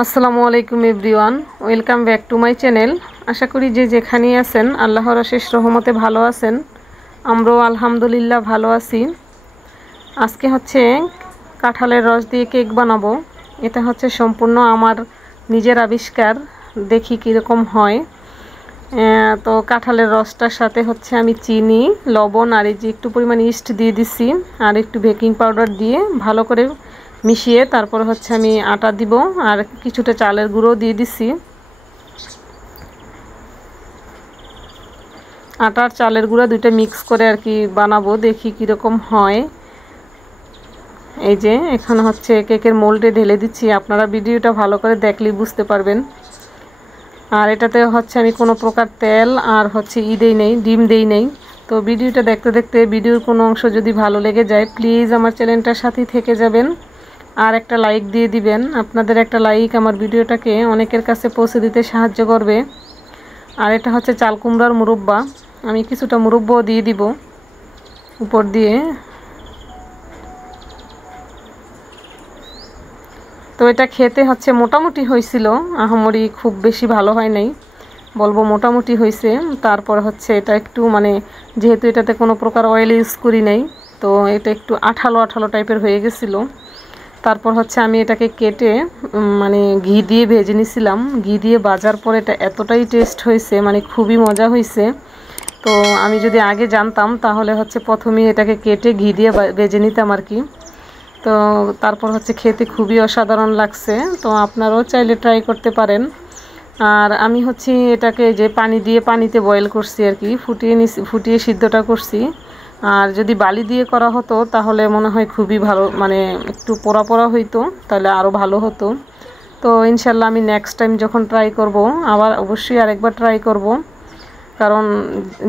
আসসালামু আলাইকুম everyone, welcome back to my channel. আশা করি যে যেখানেই আছেন আল্লাহর অশেষ রহমতে ভালো আছেন। আমরাও আলহামদুলিল্লাহ ভালো আছি। আজকে হচ্ছে কাঁঠালের রস দিয়ে কেক বানাবো। এটা হচ্ছে সম্পূর্ণ আমার নিজের আবিষ্কার, দেখি কীরকম হয়। তো কাঁঠালের রসটার সাথে হচ্ছে আমি চিনি, লবণ আর এই যে একটু পরিমাণ ইস্ট দিয়ে দিছি, আর একটু বেকিং পাউডার দিয়ে ভালো করে মিশিয়ে তারপর হচ্ছে আমি আটা দিব আর কিছুটা চালের গুঁড়ো দিয়ে দিছি। আটা আর চালের গুঁড়ো দুইটা মিক্স করে আর কি বানাবো, দেখি কীরকম হয়। এই যে এখানে হচ্ছে কেকের মোল্ডে ঢেলে দিচ্ছি, আপনারা ভিডিওটা ভালো করে দেখলেই বুঝতে পারবেন। আর এটাতে হচ্ছে আমি কোনো প্রকার তেল আর হচ্ছে দেই নেই, ডিম দেই নেই। তো ভিডিওটা দেখতে দেখতে ভিডিওর কোনো অংশ যদি ভালো লেগে যায় প্লিজ আমার চ্যানেলটার সাথেই থেকে যাবেন আর একটা লাইক দিয়ে দিবেন। আপনাদের একটা লাইক আমার ভিডিওটাকে অনেকের কাছে পৌঁছে দিতে সাহায্য করবে। আর এটা হচ্ছে চাল কুমড়ার মুরব্বা, আমি কিছুটা মুরব্বাও দিয়ে দিব উপর দিয়ে। তো এটা খেতে হচ্ছে মোটামুটি হয়েছিল, আহামরি খুব বেশি ভালো হয় নাই, বলবো মোটামুটি হয়েছে। তারপর হচ্ছে এটা একটু যেহেতু এটাতে কোনো প্রকার অয়েল ইউজ করি নাই, তো এটা একটু আঠালো আঠালো টাইপের হয়ে গেছিলো। তারপর হচ্ছে আমি এটাকে কেটে ঘি দিয়ে ভেজে নিছিলাম। ঘি দিয়ে ভাজার পর এটা এতটাই টেস্ট হয়েছে, খুবই মজা হয়েছে। তো আমি যদি আগে জানতাম তাহলে হচ্ছে প্রথমেই এটাকে কেটে ঘি দিয়ে ভেজে নিতাম আর কি। তো তারপর হচ্ছে খেতে খুবই অসাধারণ লাগছে, তো আপনারাও চাইলে ট্রাই করতে পারেন। আর আমি হচ্ছে এটাকে যে পানিতে বয়েল করছি আর কি, ফুটিয়ে সিদ্ধটা করছি। আর যদি বালি দিয়ে করা হতো তাহলে মনে হয় খুবই ভালো, একটু পোড়া পোড়া হইতো, তাহলে আরও ভালো হতো। তো ইনশাল্লাহ আমি নেক্সট টাইম যখন ট্রাই করব আবার অবশ্যই আরেকবার ট্রাই করব, কারণ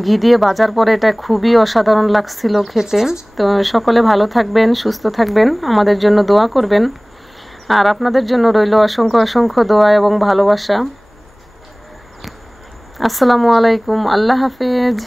ঘি দিয়ে ভাজার পরে এটা খুবই অসাধারণ লাগছিল খেতে। তো সকলে ভালো থাকবেন, সুস্থ থাকবেন, আমাদের জন্য দোয়া করবেন। আর আপনাদের জন্য রইল অসংখ্য অসংখ্য দোয়া এবং ভালোবাসা। আসসালামু আলাইকুম, আল্লাহ হাফেজ।